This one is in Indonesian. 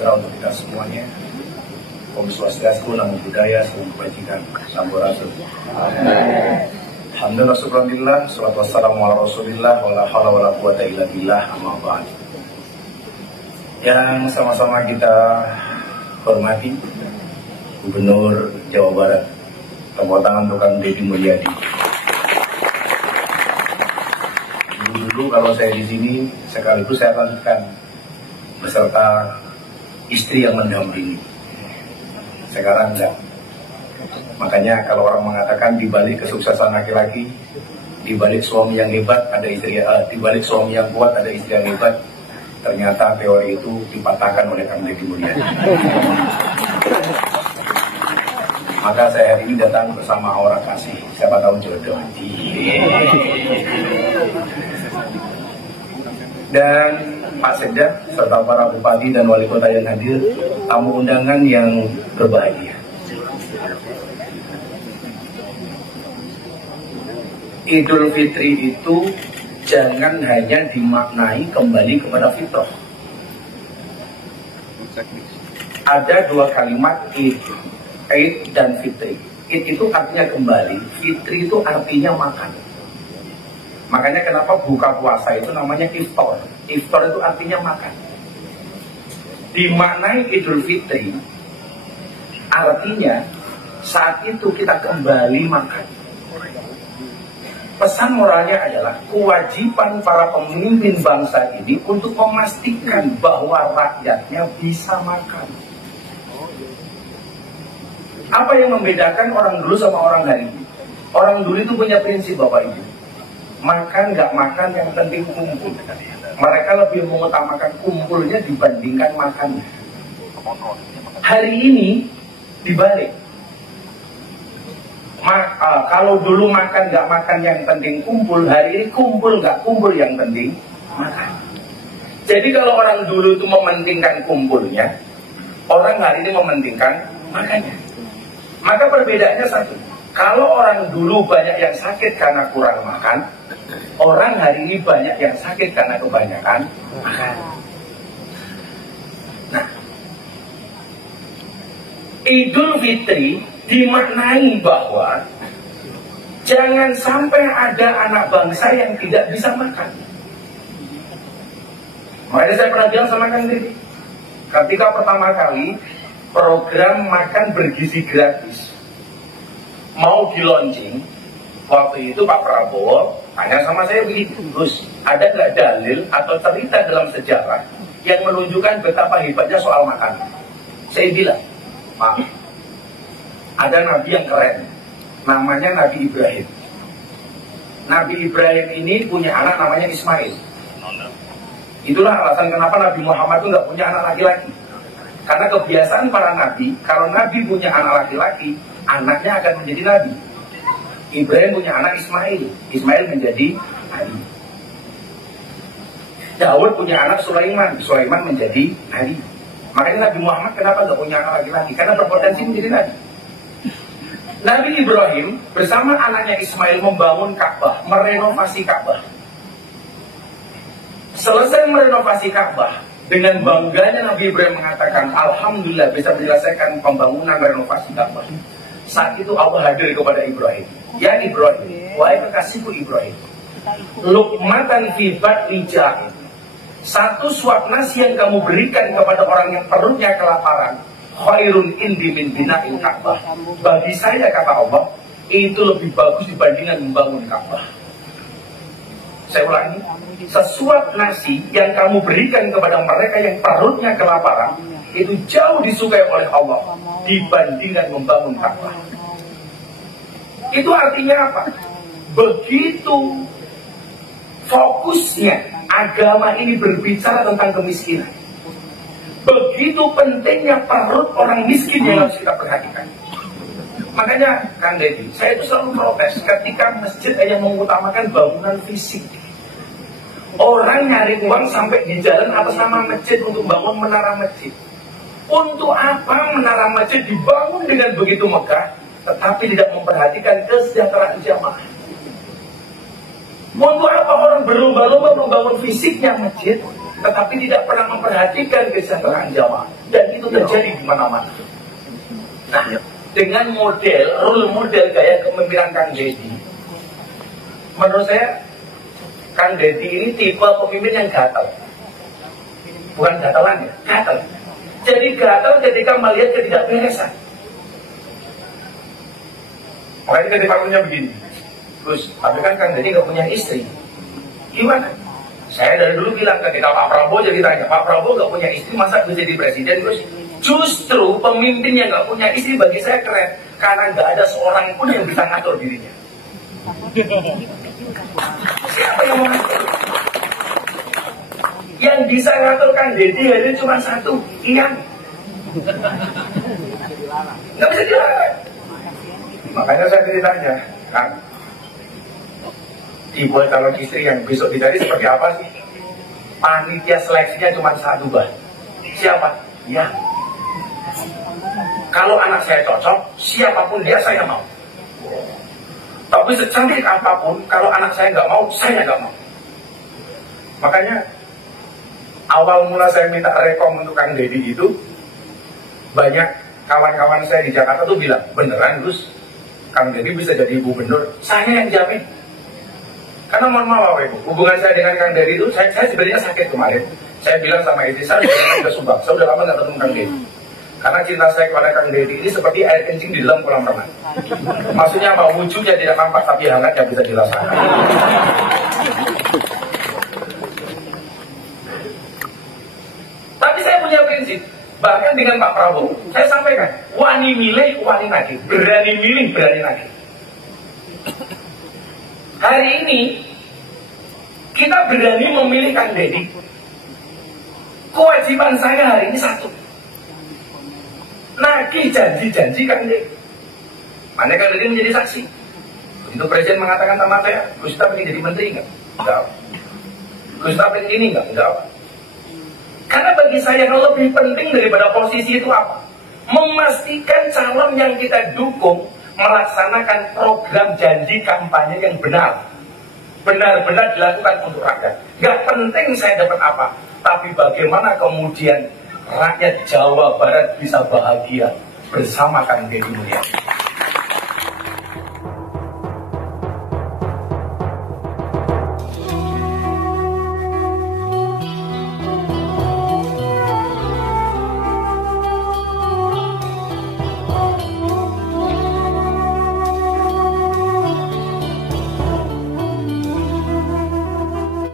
sejahtera untuk kita semuanya. Om Swastiastu, Namo Buddhaya, Salam Kebajikan, Sampurasun. Alhamdulillah, subhanallah, salatu wassalamu ala rasulillah, wala hawla wala quwata illa billah, amma ba'd. Yang sama-sama kita hormati Gubernur Jawa Barat, tepuk tangan untuk Kang Deddy Mulyadi. Dulu kalau saya di sini, sekaligus saya lanjutkan beserta istri yang mendampingi. Sekarang enggak. Makanya kalau orang mengatakan di balik kesuksesan laki-laki, di balik suami yang hebat ada istri, di balik suami yang kuat ada istri yang hebat. Ternyata teori itu dipatahkan oleh Kang Deddy Mulyadi. Maka saya hari ini datang bersama orang kasih, siapa tahu jodoh. Dan Pak Sekda serta para bupati dan wali kota yang hadir, tamu undangan yang berbahagia. Idul Fitri itu jangan hanya dimaknai kembali kepada fitrah. Ada dua kalimat Id dan Fitri. Id itu artinya kembali, Fitri itu artinya makan. Makanya kenapa buka puasa itu namanya iftar. Iftar itu artinya makan. Dimaknai Idul Fitri, artinya saat itu kita kembali makan. Pesan moralnya adalah kewajiban para pemimpin bangsa ini untuk memastikan bahwa rakyatnya bisa makan. Apa yang membedakan orang dulu sama orang hari ini? Orang dulu itu punya prinsip, Bapak Ibu. Makan nggak makan, yang penting kumpul. Mereka lebih mengutamakan kumpulnya dibandingkan makannya. Hari ini dibalik. Kalau dulu makan nggak makan yang penting kumpul, hari ini kumpul nggak kumpul yang penting makan. Jadi kalau orang dulu itu mementingkan kumpulnya, orang hari ini mementingkan makannya. Maka perbedaannya satu. Kalau orang dulu banyak yang sakit karena kurang makan, orang hari ini banyak yang sakit karena kebanyakan makan. Nah, Idul Fitri dimaknai bahwa jangan sampai ada anak bangsa yang tidak bisa makan. Makanya saya pernah bilang sama Kang Deddy, ketika pertama kali program makan bergizi gratis mau di launching, waktu itu Pak Prabowo tanya sama saya begitu, Gus, ada nggak dalil atau cerita dalam sejarah yang menunjukkan betapa hebatnya soal makan? Saya bilang, Pak, ada nabi yang keren, namanya Nabi Ibrahim. Nabi Ibrahim ini punya anak namanya Ismail. Itulah alasan kenapa Nabi Muhammad itu nggak punya anak laki-laki. Karena kebiasaan para nabi, kalau nabi punya anak laki-laki, anaknya akan menjadi nabi. Ibrahim punya anak Ismail, Ismail menjadi nabi. Daud punya anak Sulaiman, Sulaiman menjadi nabi. Makanya Nabi Muhammad kenapa nggak punya anak laki-laki? Karena berpotensi menjadi nabi. Nabi Ibrahim bersama anaknya Ismail membangun Ka'bah, merenovasi Ka'bah. Selesai merenovasi Ka'bah, dengan bangganya Nabi Ibrahim mengatakan, Alhamdulillah bisa menyelesaikan pembangunan renovasi Ka'bah. Saat itu Allah hadir kepada Ibrahim. Ya Ibrahim, wahai kekasihku Ibrahim, luqmatan fi batni ja'in. Satu suap nasi yang kamu berikan kepada orang yang perutnya kelaparan, khairun indi min bina'il Ka'bah. Bagi saya, kata Allah, itu lebih bagus dibandingkan membangun Ka'bah. Saya ulangi, sesuap nasi yang kamu berikan kepada mereka yang perutnya kelaparan, itu jauh disukai oleh Allah dibandingkan membangun Ka'bah. Itu artinya apa? Begitu fokusnya agama ini berbicara tentang kemiskinan, begitu pentingnya perut orang miskin yang harus kita perhatikan. Makanya Kang Deddy, saya itu selalu protes ketika masjid yang mengutamakan bangunan fisik. Orang nyari uang sampai di jalan atas nama masjid untuk bangun menara masjid. Untuk apa menara masjid dibangun dengan begitu megah, tetapi tidak memperhatikan kesejahteraan jamaah? Untuk apa orang berlomba-lomba membangun fisiknya masjid, tetapi tidak pernah memperhatikan kesejahteraan jamaah, dan itu terjadi di mana-mana. Nah, dengan role model gaya kepemimpinan Kang Deddy, menurut saya Kang Deddy ini tipe pemimpin yang gatal. Bukan gatalan ya, gatal. Jadi gatal ketika melihat ketidakberesan. Makanya ketika punya begini, terus tapi kan Kang Deddy nggak punya istri, gimana? Saya dari dulu bilang ketika Pak Prabowo jadi tanya, Pak Prabowo nggak punya istri masa bisa jadi presiden? Terus justru pemimpin yang nggak punya istri bagi saya keren, karena nggak ada seorang pun yang bisa ngatur dirinya. Siapa yang mau ngatur? Yang bisa ngatur Kang Deddy hari cuma satu, Ian. Nggak bisa dilarang. Makanya saya ceritanya, kan, tipe calon istri yang besok dicari seperti apa sih? Panitia seleksinya cuma satu, Bah. Siapa? Ya. Kalau anak saya cocok, siapapun dia saya mau. Tapi secantik apapun, kalau anak saya nggak mau, saya nggak mau. Makanya awal mula saya minta rekom untuk Kang Deddy itu, banyak kawan-kawan saya di Jakarta tuh bilang, beneran Gus, Kang Deddy bisa jadi gubernur? Saya yang jamin. Karena mohon maaf Ibu, hubungan saya dengan Kang Deddy itu, saya sebenarnya sakit kemarin. Saya bilang sama istri saya, udah Subang, saya udah lama nggak ketemu Kang Deddy. Karena cinta saya kepada Kang Deddy ini seperti air kencing di dalam kolam renang. Maksudnya apa? Wujudnya tidak nampak, tapi hangatnya bisa dirasakan. Tapi saya punya prinsip, bahkan dengan Pak Prabowo, saya sampaikan, wani milih, wani nagih, berani milih, berani nagih. Hari ini kita berani memilih Kang Deddy. Kewajiban saya hari ini satu, nagih janji-janji Kang Deddy. Mana Kang Deddy menjadi saksi. Begitu Presiden mengatakan sama saya, Gus Ita pengen jadi menteri enggak? Enggak. Gus Ita pengen ini enggak? Enggak. Karena bagi saya yang lebih penting daripada posisi itu apa? Memastikan calon yang kita dukung melaksanakan program janji kampanye yang benar. Benar-benar dilakukan untuk rakyat. Gak penting saya dapat apa, tapi bagaimana kemudian rakyat Jawa Barat bisa bahagia bersama Kang Deddy Mulyadi.